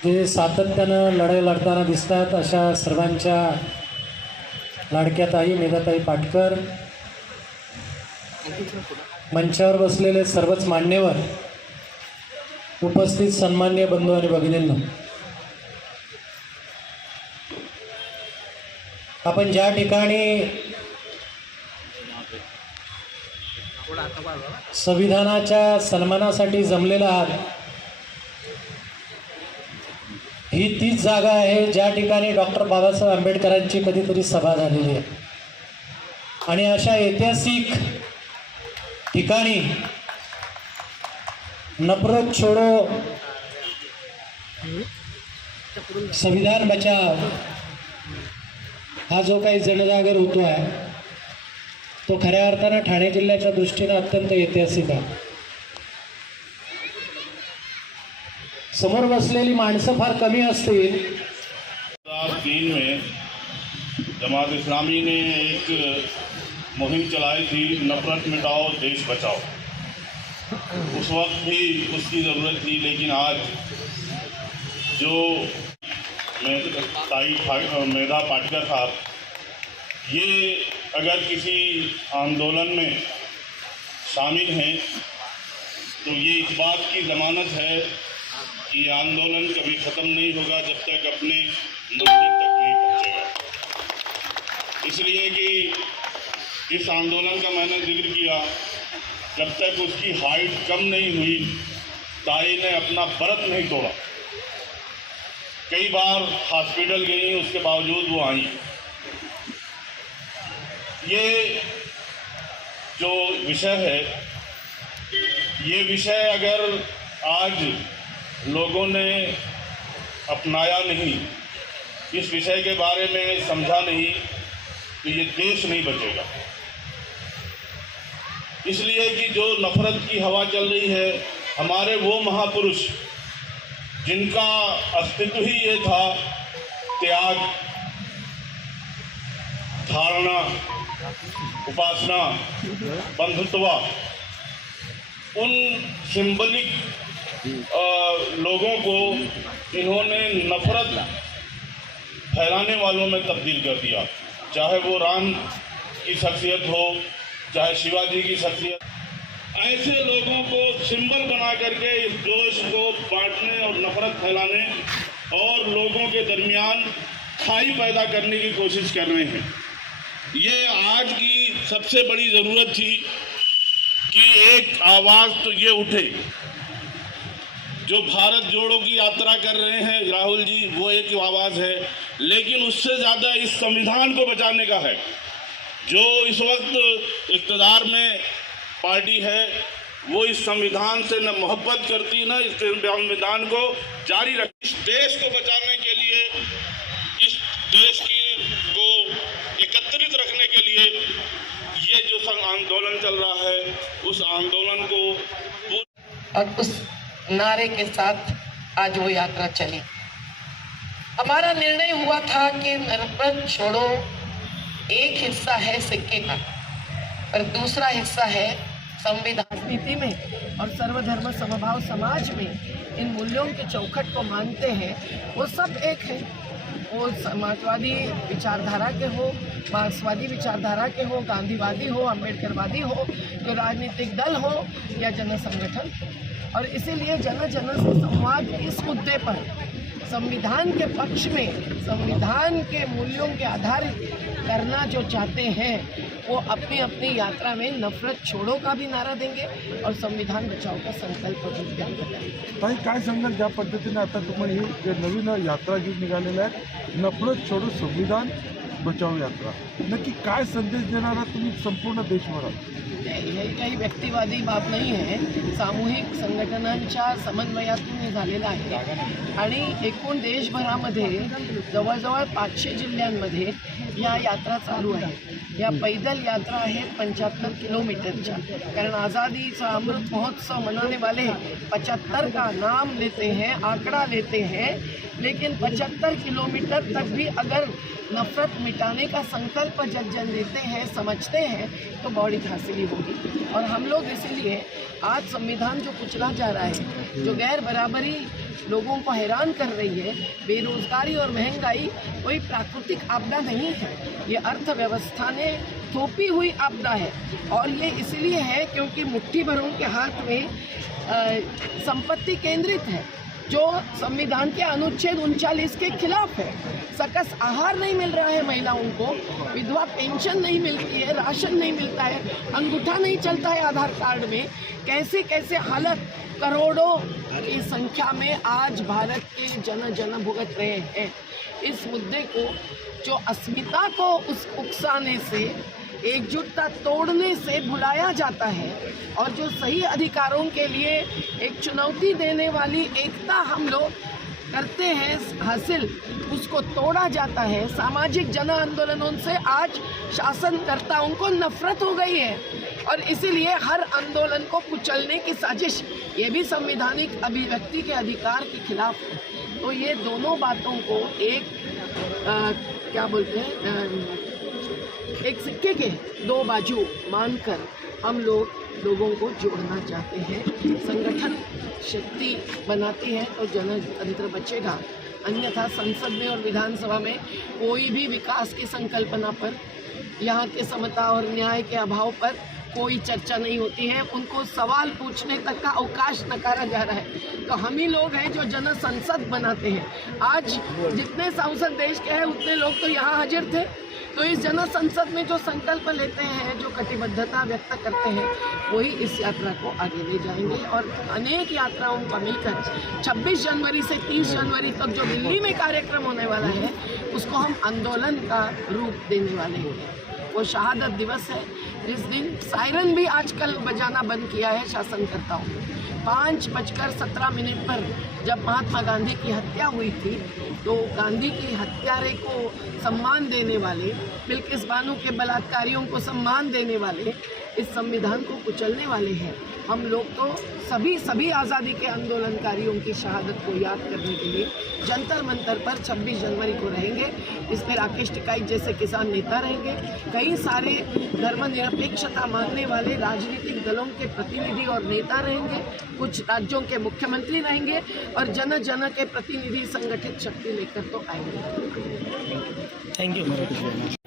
जे सातत्यानं लढाई लढताना दिसतात अशा सर्वांच्या लाडक्या ताई मेधाताई पाटकर, मंचावर बसलेले सर्वच मान्यवर, उपस्थित सन्मान्य बंधू आणि भगिनींनो, आपण ज्या ठिकाणी संविधानाच्या सन्मानासाठी जमलेला आहात, ही तीच जागा आहे ज्या ठिकाणी डॉक्टर बाबासाहेब आंबेडकरांची कधीतरी सभा झालेली आहे। आणि अशा ऐतिहासिक ठिकाणी नफरत छोड़ो संविधान बचाओ हा जो काही जनजागर होतो आहे तो खऱ्या अर्थानं ठाणे जिल्ह्याच्या दृष्टीने अत्यंत ऐतिहासिक आहे। समोर बसलेली माणसं फार कमी असतील। 2003 में जमात इस्लामी ने एक मुहिम चलाई थी, नफरत मिटाओ देश बचाओ। उस वक्त भी उसकी ज़रूरत थी, लेकिन आज जो मेधा पाटकर साहब, ये अगर किसी आंदोलन में शामिल हैं तो ये इस बात की ज़मानत है कि आंदोलन कभी ख़त्म नहीं होगा जब तक अपने मंजिल तक नहीं पहुँचेगा। इसलिए कि जिस आंदोलन का मैंने जिक्र किया, जब तक उसकी हाइट कम नहीं हुई, ताई ने अपना व्रत नहीं तोड़ा। कई बार हॉस्पिटल गई, उसके बावजूद वो आई। ये जो विषय है, ये विषय अगर आज लोगों ने अपनाया नहीं, इस विषय के बारे में समझा नहीं, तो ये देश नहीं बचेगा। इसलिए कि जो नफरत की हवा चल रही है, हमारे वो महापुरुष जिनका अस्तित्व ही ये था, त्याग, धारणा, उपासना, बंधुत्व, उन सिंबलिक लोगों को इन्होंने नफरत फैलाने वालों में तब्दील कर दिया। चाहे वो राम की शख्सियत हो, चाहे शिवाजी की शख्सियत, ऐसे लोगों को सिंबल बना करके इस जोश को बांटने और नफरत फैलाने और लोगों के दरमियान खाई पैदा करने की कोशिश कर रहे हैं। ये आज की सबसे बड़ी ज़रूरत थी कि एक आवाज़ तो ये उठे। जो भारत जोड़ो की यात्रा कर रहे हैं राहुल जी, वो एक आवाज़ है, लेकिन उससे ज़्यादा इस संविधान को बचाने का है। जो इस वक्त इक़्तिदार में पार्टी है, वो इस संविधान से न मोहब्बत करती, न इस संविधान को जारी रख। इस देश को बचाने के लिए, इस देश को एकत्रित रखने के लिए ये जो आंदोलन चल रहा है, उस आंदोलन को और उस नारे के साथ आज वो यात्रा चली। हमारा निर्णय हुआ था कि नफरत छोड़ो एक हिस्सा है सिक्के का, और दूसरा हिस्सा है संविधान। नीति में और सर्वधर्म समभाव समाज में इन मूल्यों के चौखट को मानते हैं, वो सब एक है। वो समाजवादी विचारधारा के हो, मार्क्सवादी विचारधारा के हो, गांधीवादी हो, अम्बेडकरवादी हो, जो राजनीतिक दल हो या जन संगठन। और इसीलिए जन जन से संवाद इस मुद्दे पर संविधान के पक्ष में, संविधान के मूल्यों के आधारित करना जो चाहते हैं, वो अपनी अपनी यात्रा में नफरत छोड़ो का भी नारा देंगे और संविधान बचाओ का संकल्प भी व्यक्त करेंगे। ताई काय सांगाल, ज्या पद्धतीने आता तुम्ही ही जे नवीन यात्रा जी निघालेली आहे, नफरत छोड़ो संविधान बचाओ यात्रा, नक्की काय संदेश देणारा तुम्ही संपूर्ण देशभरात? हे काही व्यक्तिवादी बाब नाही आहे, सामूहिक संघटनांच्या समन्वयातून हे झालेलं आहे। आणि एकूण देशभरामध्ये जवळजवळ 500 जिल्ह्यांमध्ये या यात्रा चालू आहे। या पैदल यात्रा आहेत 75 किलोमीटरच्या, कारण आज़ादीचा अमृत महोत्सव मनाने वाले 75 का नाम लेते हैं, आंकड़ा लेते हैं, लेकिन 75 किलोमीटर तक भी अगर नफरत मिटाने का संकल्प जन जन लेते हैं, समझते हैं, तो बड़ी हासिल होगी। और हम लोग इसीलिए आज संविधान जो कुचला जा रहा है, जो गैर बराबरी लोगों को हैरान कर रही है। बेरोजगारी और महंगाई कोई प्राकृतिक आपदा नहीं है, ये अर्थव्यवस्था ने थोपी हुई आपदा है। और ये इसलिए है क्योंकि मुट्ठी भरों के हाथ में संपत्ति केंद्रित है, जो संविधान के अनुच्छेद 39 के खिलाफ है। सकस आहार नहीं मिल रहा है महिलाओं को, विधवा पेंशन नहीं मिलती है, राशन नहीं मिलता है, अंगूठा नहीं चलता है आधार कार्ड में। कैसे कैसे हालत करोड़ों की संख्या में आज भारत के जन भुगत रहे हैं। इस मुद्दे को जो अस्मिता को उकसाने से, एकजुटता तोड़ने से भुलाया जाता है, और जो सही अधिकारों के लिए एक चुनौती देने वाली एकता हम लोग करते हैं हासिल, उसको तोड़ा जाता है। सामाजिक जन आंदोलनों से आज शासनकर्ताओं को नफरत हो गई है, और इसीलिए हर आंदोलन को कुचलने की साजिश, ये भी संवैधानिक अभिव्यक्ति के अधिकार के खिलाफ है। तो ये दोनों बातों को एक क्या बोलते हैं, एक सिक्के के दो बाजू मानकर हम लोगों को जोड़ना चाहते हैं। संगठन शक्ति बनाती है तो जनतंत्र बचेगा, अन्यथा संसद में और विधानसभा में कोई भी विकास की संकल्पना पर, यहाँ के समता और न्याय के अभाव पर कोई चर्चा नहीं होती है। उनको सवाल पूछने तक का अवकाश नकारा जा रहा है। तो हम ही लोग हैं जो जन संसद बनाते हैं। आज जितने सांसद देश के हैं उतने लोग तो यहाँ हाजिर थे। तो इस जन संसद में जो संकल्प लेते हैं, जो कटिबद्धता व्यक्त करते हैं, वही इस यात्रा को आगे ले जाएंगे। और अनेक यात्राओं का मिलकर 26 जनवरी से 30 जनवरी तक जो दिल्ली में कार्यक्रम होने वाला है, उसको हम आंदोलन का रूप देने वाले हैं। वो शहादत दिवस है। इस दिन सायरन भी आजकल बजाना बंद किया है शासनकर्ताओं ने। 5:17 पर जब महात्मा गांधी की हत्या हुई थी, तो गांधी की हत्यारे को सम्मान देने वाले, बिल्किस बानो के बलात्कारियों को सम्मान देने वाले इस संविधान को कुचलने वाले हैं। हम लोग तो सभी आज़ादी के आंदोलनकारियों की शहादत को याद करने के लिए जंतर मंतर पर 26 जनवरी को रहेंगे। इसमें राकेश टिकाइट जैसे किसान नेता रहेंगे, कई सारे धर्मनिरपेक्षता मानने वाले राजनीतिक दलों के प्रतिनिधि और नेता रहेंगे, कुछ राज्यों के मुख्यमंत्री रहेंगे, और जन के प्रतिनिधि संगठित शक्ति लेकर तो आएंगे। Thank you.